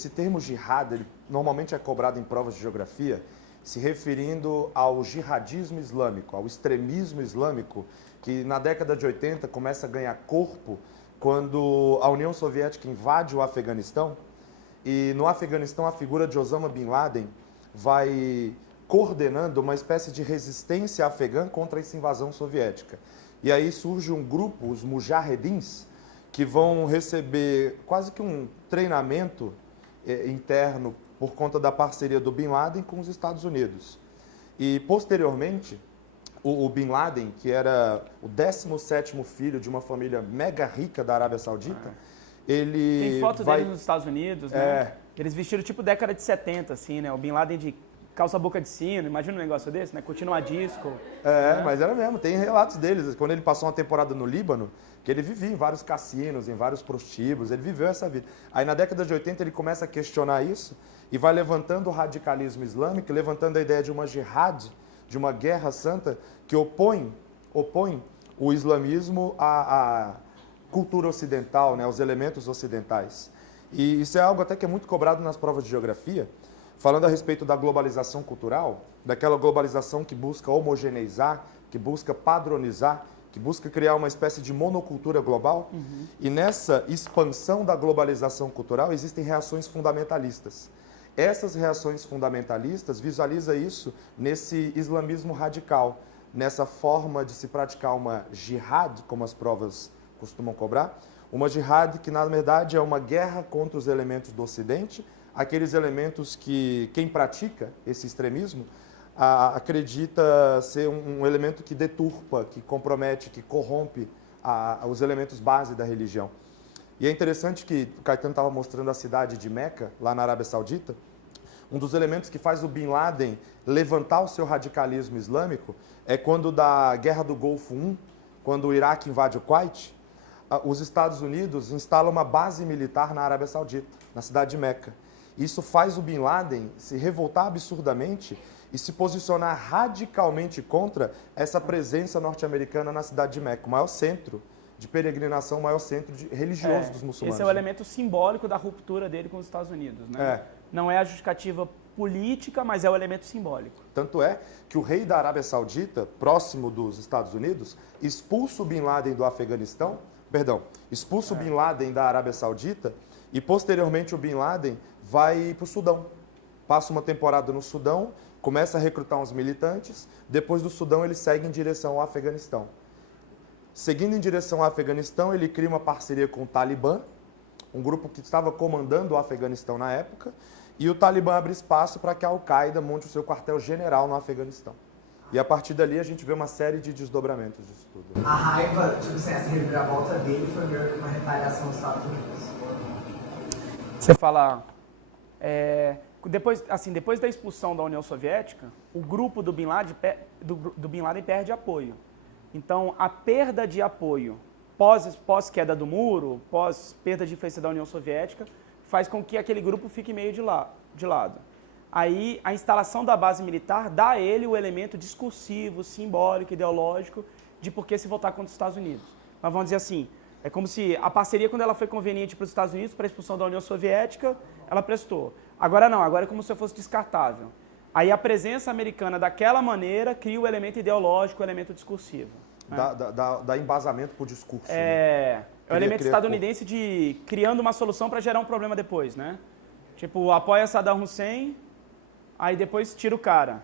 esse termo jihad, ele normalmente é cobrado em provas de geografia, se referindo ao jihadismo islâmico, ao extremismo islâmico, que na década de 80 começa a ganhar corpo quando a União Soviética invade o Afeganistão. E no Afeganistão a figura de Osama Bin Laden vai coordenando uma espécie de resistência afegã contra essa invasão soviética. E aí surge um grupo, os Mujahedins, que vão receber quase que um treinamento interno por conta da parceria do Bin Laden com os Estados Unidos. E, posteriormente, o Bin Laden, que era o 17º filho de uma família mega rica da Arábia Saudita, ele tem foto dele nos Estados Unidos, né? Eles vestiram tipo década de 70, assim, né? O Bin Laden de calça boca de sino, imagina um negócio desse, né? Continua disco. Né? Mas era mesmo, tem relatos deles. Quando ele passou uma temporada no Líbano, que ele vivia em vários cassinos, em vários prostíbulos, ele viveu essa vida. Aí na década de 80 ele começa a questionar isso e vai levantando o radicalismo islâmico, levantando a ideia de uma jihad, de uma guerra santa que opõe o islamismo à cultura ocidental, né, aos elementos ocidentais. E isso é algo até que é muito cobrado nas provas de geografia, falando a respeito da globalização cultural, daquela globalização que busca homogeneizar, que busca padronizar, que busca criar uma espécie de monocultura global. E nessa expansão da globalização cultural existem reações fundamentalistas. Essas reações fundamentalistas visualizam isso nesse islamismo radical, nessa forma de se praticar uma jihad, como as provas costumam cobrar, uma jihad que, na verdade, é uma guerra contra os elementos do Ocidente, aqueles elementos que quem pratica esse extremismo acredita ser um elemento que deturpa, que compromete, que corrompe os elementos base da religião. E é interessante que o Caetano estava mostrando a cidade de Meca, lá na Arábia Saudita. Um dos elementos que faz o Bin Laden levantar o seu radicalismo islâmico é quando da Guerra do Golfo I, quando o Iraque invade o Kuwait, os Estados Unidos instalam uma base militar na Arábia Saudita, na cidade de Meca. Isso faz o Bin Laden se revoltar absurdamente e se posicionar radicalmente contra essa presença norte-americana na cidade de Meca, o maior centro de peregrinação, o maior centro religioso dos muçulmanos. Esse é o elemento simbólico da ruptura dele com os Estados Unidos, né? Não é a justificativa política, mas é o elemento simbólico. Tanto é que o rei da Arábia Saudita, próximo dos Estados Unidos, expulsa o Bin Laden do Afeganistão, expulsa o Bin Laden da Arábia Saudita e, posteriormente, o Bin Laden vai para o Sudão. Passa uma temporada no Sudão, começa a recrutar uns militantes, depois do Sudão ele segue em direção ao Afeganistão. Seguindo em direção ao Afeganistão, ele cria uma parceria com o Talibã, um grupo que estava comandando o Afeganistão na época, e o Talibã abre espaço para que a Al-Qaeda monte o seu quartel-general no Afeganistão. E a partir dali a gente vê uma série de desdobramentos disso tudo. A raiva, tipo assim, essa reviravolta dele foi meio que uma retaliação dos Estados Unidos. Você fala... Depois da expulsão da União Soviética, o grupo do Bin Laden perde apoio. Então, a perda de apoio pós-queda do muro, pós-perda de influência da União Soviética, faz com que aquele grupo fique meio de lado. Aí, a instalação da base militar dá a ele o elemento discursivo, simbólico, ideológico de por que se voltar contra os Estados Unidos. Mas vamos dizer assim, é como se a parceria, quando ela foi conveniente para os Estados Unidos, para a expulsão da União Soviética, ela prestou. Agora não, agora é como se fosse descartável. Aí a presença americana daquela maneira cria o elemento ideológico, o elemento discursivo. Né? Dá embasamento para o discurso. É o elemento estadunidense de criando uma solução para gerar um problema depois, né? Tipo, apoia Saddam Hussein, aí depois tira o cara.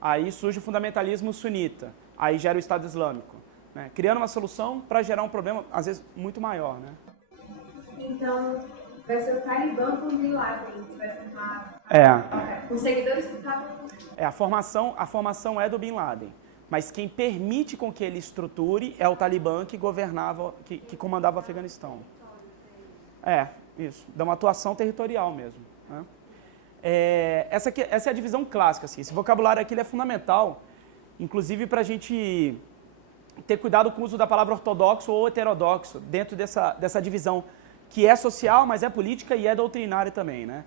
Aí surge o fundamentalismo sunita, aí gera o Estado Islâmico. Né? Criando uma solução para gerar um problema, às vezes, muito maior, né? Então, vai ser o Talibã com o Bin Laden, que vai formar... Com seguidores que estavam... A formação é do Bin Laden, mas quem permite com que ele estruture é o Talibã que governava, que comandava o Afeganistão. Isso, dá uma atuação territorial mesmo. Né? Essa é a divisão clássica, assim. Esse vocabulário aqui ele é fundamental, inclusive para a gente ter cuidado com o uso da palavra ortodoxo ou heterodoxo dentro dessa divisão, que é social, mas é política e é doutrinária também, né?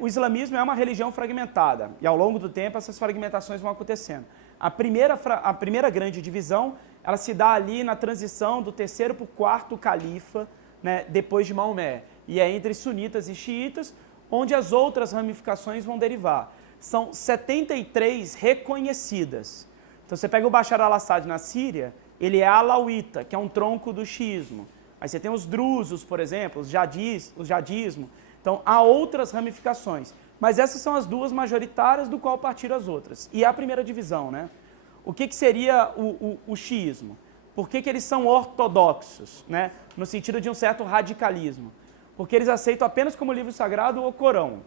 O islamismo é uma religião fragmentada, e ao longo do tempo essas fragmentações vão acontecendo. A primeira grande divisão, ela se dá ali na transição do 3º para o 4º califa, né, depois de Maomé, e é entre sunitas e xiitas, onde as outras ramificações vão derivar. São 73 reconhecidas. Então você pega o Bashar al-Assad na Síria, ele é alauíta, que é um tronco do xiismo. Aí você tem os drusos, por exemplo, o jadismo. Então há outras ramificações. Mas essas são as duas majoritárias do qual partiram as outras. E a primeira divisão, né? O que seria o xiismo? Por que eles são ortodoxos, né? No sentido de um certo radicalismo? Porque eles aceitam apenas como livro sagrado o Corão.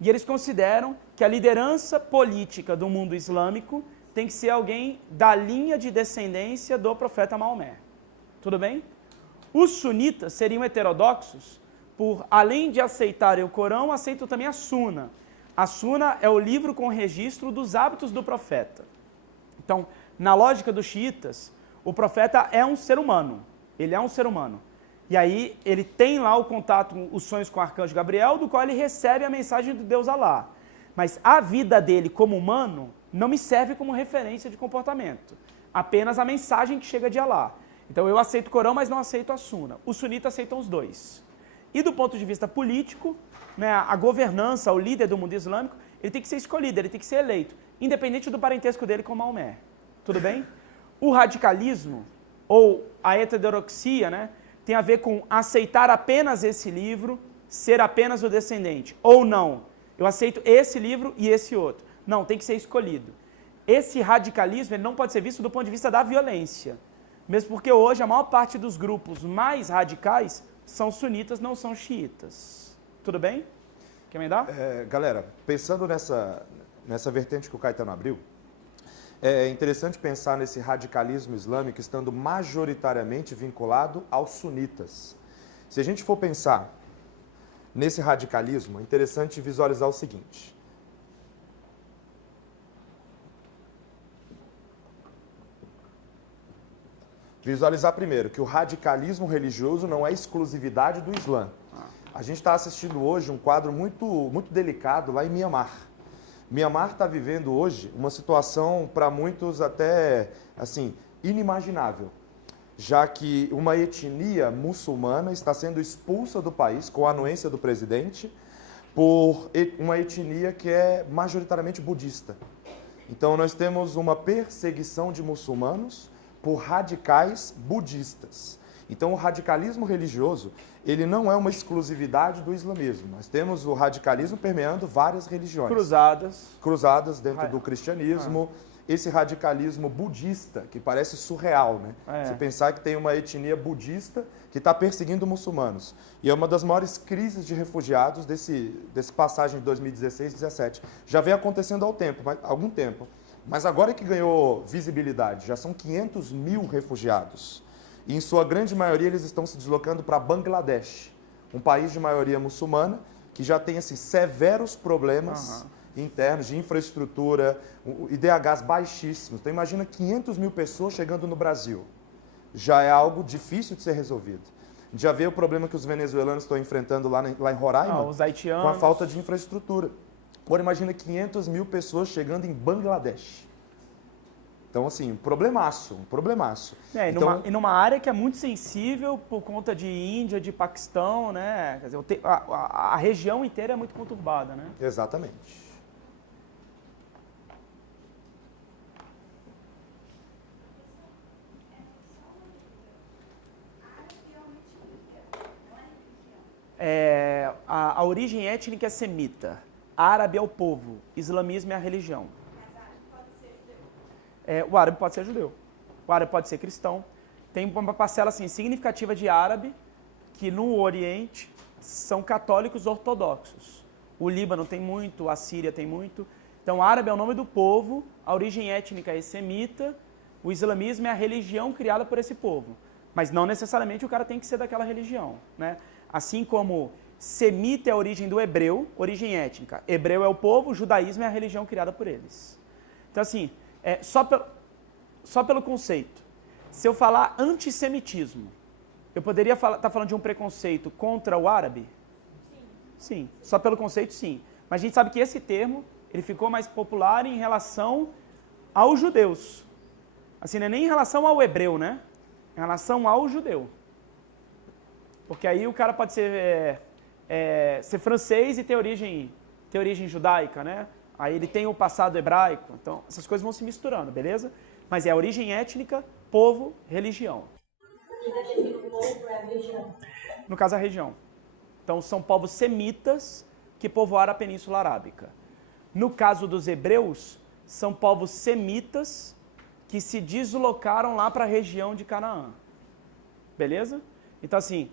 E eles consideram que a liderança política do mundo islâmico tem que ser alguém da linha de descendência do profeta Maomé. Tudo bem? Os sunitas seriam heterodoxos por, além de aceitarem o Corão, aceitam também a Suna. A Suna é o livro com registro dos hábitos do profeta. Então, na lógica dos xiitas, o profeta é um ser humano. Ele é um ser humano. E aí ele tem lá o contato, os sonhos com o arcanjo Gabriel, do qual ele recebe a mensagem de Deus Alá. Mas a vida dele como humano não me serve como referência de comportamento. Apenas a mensagem que chega de Alá. Então eu aceito o Corão, mas não aceito a Suna. Os sunitas aceitam os dois. E do ponto de vista político, né, a governança, o líder do mundo islâmico, ele tem que ser escolhido, ele tem que ser eleito, independente do parentesco dele com Maomé. Tudo bem? O radicalismo, ou a heterodoxia, né, tem a ver com aceitar apenas esse livro, ser apenas o descendente. Ou não, eu aceito esse livro e esse outro. Não, tem que ser escolhido. Esse radicalismo ele não pode ser visto do ponto de vista da violência. Mesmo porque hoje a maior parte dos grupos mais radicais são sunitas, não são xiitas. Tudo bem? Quer me dar? Galera, pensando nessa vertente que o Caetano abriu, é interessante pensar nesse radicalismo islâmico estando majoritariamente vinculado aos sunitas. Se a gente for pensar nesse radicalismo, é interessante visualizar o seguinte. Visualizar primeiro que o radicalismo religioso não é exclusividade do Islã. A gente está assistindo hoje um quadro muito delicado lá em Mianmar. Mianmar está vivendo hoje uma situação para muitos até assim inimaginável, já que uma etnia muçulmana está sendo expulsa do país com a anuência do presidente por uma etnia que é majoritariamente budista. Então nós temos uma perseguição de muçulmanos por radicais budistas. Então o radicalismo religioso, ele não é uma exclusividade do islamismo. Nós temos o radicalismo permeando várias religiões. Cruzadas dentro do cristianismo. Esse radicalismo budista, que parece surreal, né? Você pensar que tem uma etnia budista que está perseguindo muçulmanos. E é uma das maiores crises de refugiados desse passagem de 2016 e 2017. Já vem acontecendo há algum tempo. Mas agora que ganhou visibilidade, já são 500 mil refugiados. E em sua grande maioria eles estão se deslocando para Bangladesh, um país de maioria muçulmana, que já tem assim, severos problemas internos de infraestrutura, IDHs baixíssimos. Então imagina 500 mil pessoas chegando no Brasil. Já é algo difícil de ser resolvido. A gente já vê o problema que os venezuelanos estão enfrentando lá em Roraima, os haitianos, com a falta de infraestrutura. Agora imagina 500 mil pessoas chegando em Bangladesh. Então, assim, um problemaço. Então, e numa área que é muito sensível por conta de Índia, de Paquistão, né? Quer dizer, a região inteira é muito conturbada, né? Exatamente. A origem étnica é semita. Árabe é o povo, islamismo é a religião. O árabe pode ser judeu, o árabe pode ser cristão. Tem uma parcela assim, significativa de árabe que no Oriente são católicos ortodoxos. O Líbano tem muito, a Síria tem muito. Então, árabe é o nome do povo, a origem étnica é semita, o islamismo é a religião criada por esse povo. Mas não necessariamente o cara tem que ser daquela religião, né? Assim como semita é a origem do hebreu, origem étnica. Hebreu é o povo, judaísmo é a religião criada por eles. Então, assim, só pelo conceito. Se eu falar antissemitismo, eu poderia estar falando de um preconceito contra o árabe? Sim. Só pelo conceito, sim. Mas a gente sabe que esse termo ele ficou mais popular em relação aos judeus. Assim, não é nem em relação ao hebreu, né? Em relação ao judeu. Porque aí o cara pode ser ser francês e ter origem judaica, né? Aí ele tem o passado hebraico, então essas coisas vão se misturando, beleza? Mas é origem étnica, povo, religião. No caso, a região. Então, são povos semitas que povoaram a Península Arábica. No caso dos hebreus, são povos semitas que se deslocaram lá para a região de Canaã. Beleza? Então, assim,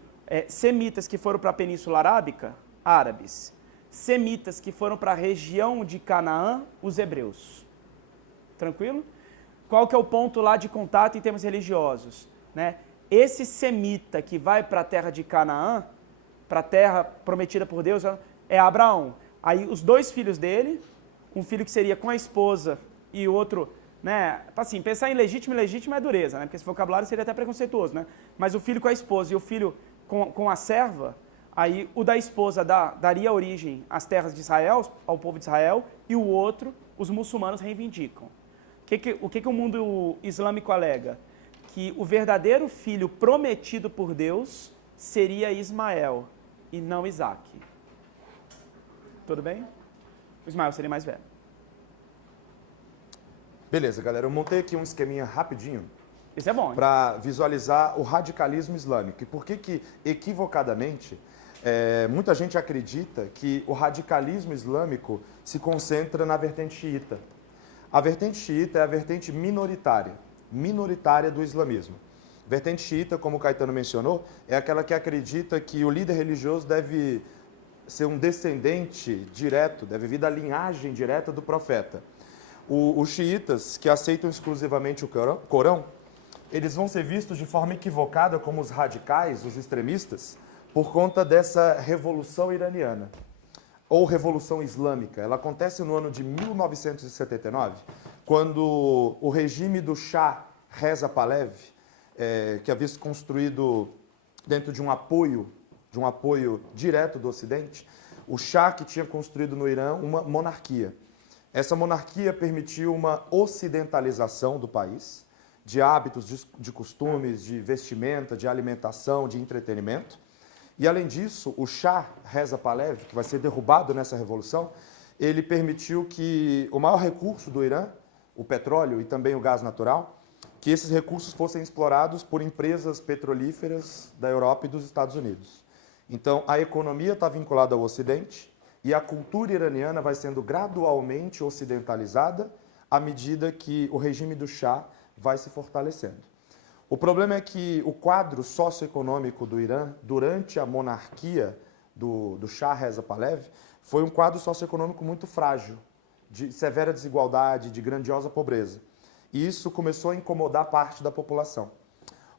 semitas que foram para a Península Arábica, árabes. Semitas que foram para a região de Canaã, os hebreus. Tranquilo? Qual que é o ponto lá de contato em termos religiosos? Né? Esse semita que vai para a terra de Canaã, para a terra prometida por Deus, é Abraão. Aí os dois filhos dele, um filho que seria com a esposa e o outro, né? Assim, pensar em legítimo e ilegítimo é dureza, né? Porque esse vocabulário seria até preconceituoso, né? Mas o filho com a esposa e o filho com a serva, aí o da esposa daria origem às terras de Israel, ao povo de Israel, e o outro, os muçulmanos reivindicam. O que o mundo islâmico alega? Que o verdadeiro filho prometido por Deus seria Ismael e não Isaac. Tudo bem? O Ismael seria mais velho. Beleza, galera. Eu montei aqui um esqueminha rapidinho. Isso é bom. Para visualizar o radicalismo islâmico. E por que equivocadamente, muita gente acredita que o radicalismo islâmico se concentra na vertente xiita. A vertente xiita é a vertente minoritária do islamismo. Vertente xiita, como o Caetano mencionou, é aquela que acredita que o líder religioso deve ser um descendente direto, deve vir da linhagem direta do profeta. Os xiitas, que aceitam exclusivamente o Corão, eles vão ser vistos de forma equivocada como os radicais, os extremistas, por conta dessa revolução iraniana, ou revolução islâmica. Ela acontece no ano de 1979, quando o regime do Shah Reza Pahlavi, que havia se construído dentro de um apoio direto do Ocidente, o Shah que tinha construído no Irã uma monarquia. Essa monarquia permitiu uma ocidentalização do país, de hábitos, de costumes, de vestimenta, de alimentação, de entretenimento. E, além disso, o Shah Reza Pahlavi, que vai ser derrubado nessa revolução, ele permitiu que o maior recurso do Irã, o petróleo e também o gás natural, que esses recursos fossem explorados por empresas petrolíferas da Europa e dos Estados Unidos. Então, a economia está vinculada ao Ocidente e a cultura iraniana vai sendo gradualmente ocidentalizada à medida que o regime do Shah vai se fortalecendo. O problema é que o quadro socioeconômico do Irã, durante a monarquia do Shah Reza Pahlavi, foi um quadro socioeconômico muito frágil, de severa desigualdade, de grandiosa pobreza. E isso começou a incomodar parte da população.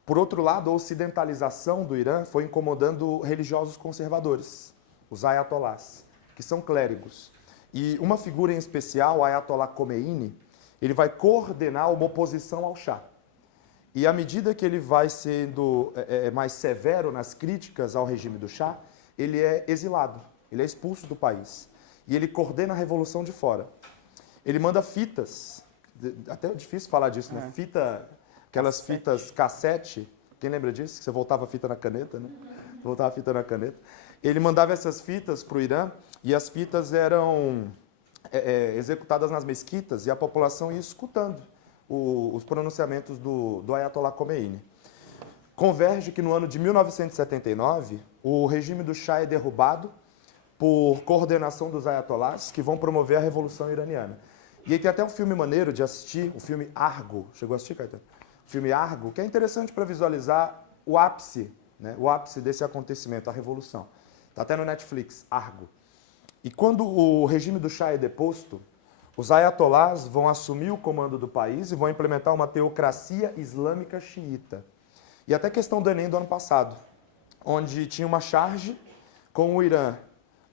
Por outro lado, a ocidentalização do Irã foi incomodando religiosos conservadores, os ayatolás, que são clérigos. E uma figura em especial, o Ayatollah Khomeini, ele vai coordenar uma oposição ao Shah. E à medida que ele vai sendo mais severo nas críticas ao regime do Shah, ele é exilado, ele é expulso do país. E ele coordena a revolução de fora. Ele manda fitas, até é difícil falar disso, né? Aquelas fitas cassete, quem lembra disso? Que você voltava a fita na caneta, né? Voltava a fita na caneta. Ele mandava essas fitas para o Irã e as fitas eram executadas nas mesquitas e a população ia escutando os pronunciamentos do Ayatollah Khomeini. Converge que no ano de 1979, o regime do Shah é derrubado por coordenação dos ayatollahs que vão promover a Revolução Iraniana. E aí tem até um filme maneiro de assistir, o filme Argo. Chegou a assistir, Caetano? O filme Argo, que é interessante para visualizar o ápice, né? O ápice desse acontecimento, a Revolução. Está até no Netflix, Argo. E quando o regime do Shah é deposto, os ayatollahs vão assumir o comando do país e vão implementar uma teocracia islâmica xiita. E até questão do Enem do ano passado, onde tinha uma charge com o Irã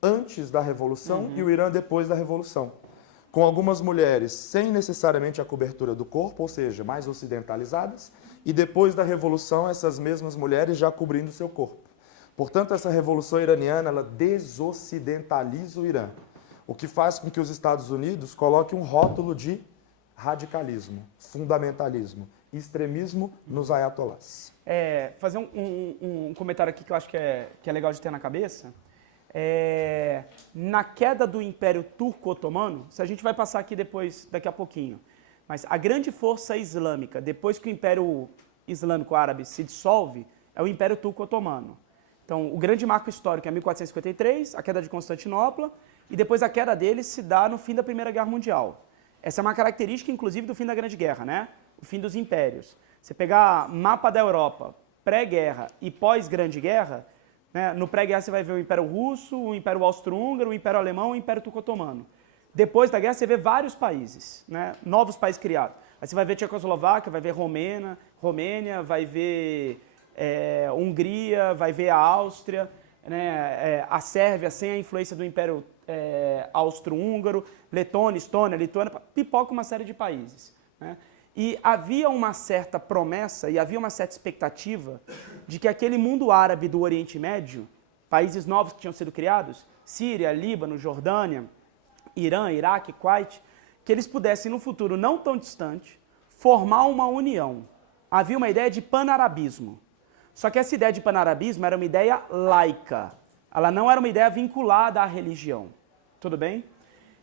antes da Revolução e o Irã depois da Revolução. Com algumas mulheres sem necessariamente a cobertura do corpo, ou seja, mais ocidentalizadas, e depois da Revolução, essas mesmas mulheres já cobrindo seu corpo. Portanto, essa Revolução Iraniana, ela desocidentaliza o Irã, o que faz com que os Estados Unidos coloquem um rótulo de radicalismo, fundamentalismo, extremismo nos ayatollahs. Fazer um comentário aqui que eu acho que é legal de ter na cabeça. na queda do Império Turco-Otomano, se a gente vai passar aqui depois, daqui a pouquinho, mas a grande força islâmica, depois que o Império Islâmico Árabe se dissolve, é o Império Turco-Otomano. Então, o grande marco histórico é 1453, a queda de Constantinopla, e depois a queda dele se dá no fim da Primeira Guerra Mundial. Essa é uma característica, inclusive, do fim da Grande Guerra, né? O fim dos impérios. Você pegar mapa da Europa, pré-guerra e pós-Grande Guerra, né? No pré-guerra você vai ver o Império Russo, o Império Austro-Húngaro, o Império Alemão e o Império Turco-Otomano. Depois da guerra você vê vários países, né? Novos países criados. Aí você vai ver Tchecoslováquia, vai ver Romênia, vai ver Hungria, vai ver a Áustria, né? A Sérvia sem a influência do Império Austro-Húngaro, Letônia, Estônia, Lituânia, pipoca uma série de países, né? E havia uma certa promessa e havia uma certa expectativa de que aquele mundo árabe do Oriente Médio, países novos que tinham sido criados, Síria, Líbano, Jordânia, Irã, Iraque, Kuwait, que eles pudessem, no futuro não tão distante, formar uma união. Havia uma ideia de panarabismo. Só que essa ideia de panarabismo era uma ideia laica. Ela não era uma ideia vinculada à religião. Tudo bem?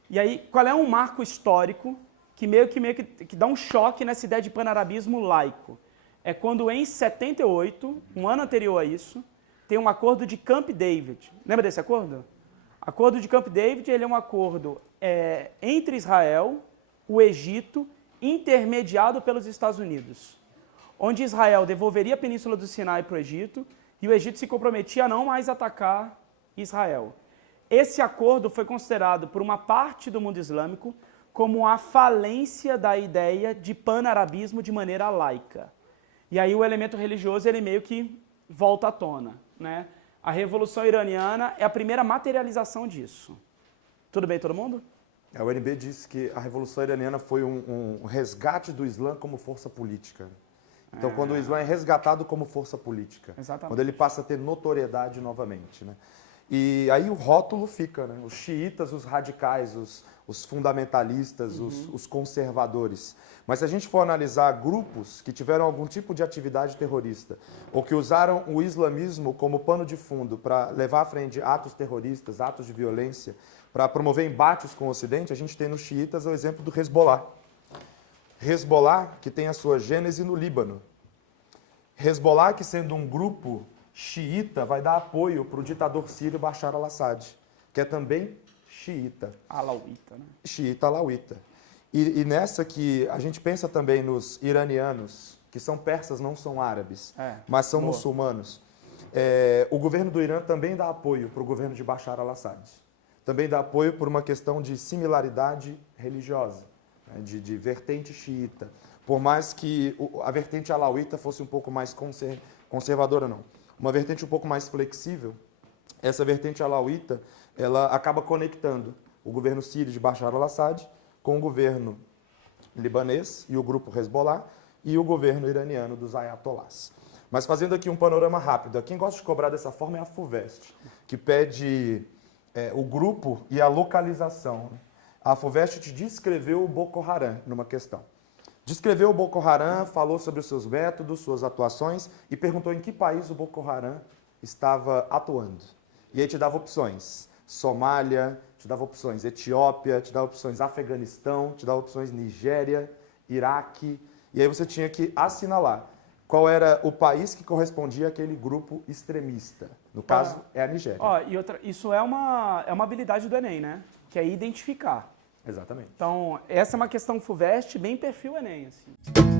E aí, qual é um marco histórico que meio que dá um choque nessa ideia de panarabismo laico? É quando em 78, um ano anterior a isso, tem um acordo de Camp David. Lembra desse acordo? O acordo de Camp David ele é um acordo entre Israel, o Egito, intermediado pelos Estados Unidos, onde Israel devolveria a Península do Sinai para o Egito e o Egito se comprometia a não mais atacar Israel. Esse acordo foi considerado por uma parte do mundo islâmico como a falência da ideia de panarabismo de maneira laica. E aí o elemento religioso ele meio que volta à tona, né? A Revolução Iraniana é a primeira materialização disso. Tudo bem, todo mundo? O NB disse que a Revolução Iraniana foi um resgate do Islã como força política. Então, quando o Islã é resgatado como força política, exatamente, quando ele passa a ter notoriedade novamente, né? E aí o rótulo fica, né? Os xiitas, os radicais, os fundamentalistas, os conservadores. Mas se a gente for analisar grupos que tiveram algum tipo de atividade terrorista ou que usaram o islamismo como pano de fundo para levar à frente atos terroristas, atos de violência, para promover embates com o Ocidente, a gente tem nos xiitas o exemplo do Hezbollah. Hezbollah, que tem a sua gênese no Líbano. Hezbollah, que sendo um grupo xiita, vai dar apoio para o ditador sírio Bashar al-Assad, que é também xiita. Alauíta, né? Xiita alauíta. E nessa que a gente pensa também nos iranianos, que são persas, não são árabes, mas são muçulmanos. O governo do Irã também dá apoio para o governo de Bashar al-Assad. Também dá apoio por uma questão de similaridade religiosa, né, de vertente xiita. Por mais que a vertente alauíta fosse um pouco mais conservadora, não. Uma vertente um pouco mais flexível, essa vertente alauíta, ela acaba conectando o governo sírio de Bashar al-Assad com o governo libanês e o grupo Hezbollah e o governo iraniano dos ayatollahs. Mas fazendo aqui um panorama rápido, quem gosta de cobrar dessa forma é a FUVEST, que pede o grupo e a localização. A FUVEST te descreveu o Boko Haram numa questão. Descreveu o Boko Haram, falou sobre os seus métodos, suas atuações e perguntou em que país o Boko Haram estava atuando. E aí te dava opções: Somália, te dava opções Etiópia, te dava opções Afeganistão, te dava opções Nigéria, Iraque. E aí você tinha que assinalar qual era o país que correspondia àquele grupo extremista. No caso, é a Nigéria. E outra, isso é uma habilidade do Enem, né? Que é identificar. Exatamente. Então, essa é uma questão FUVEST bem perfil Enem, assim.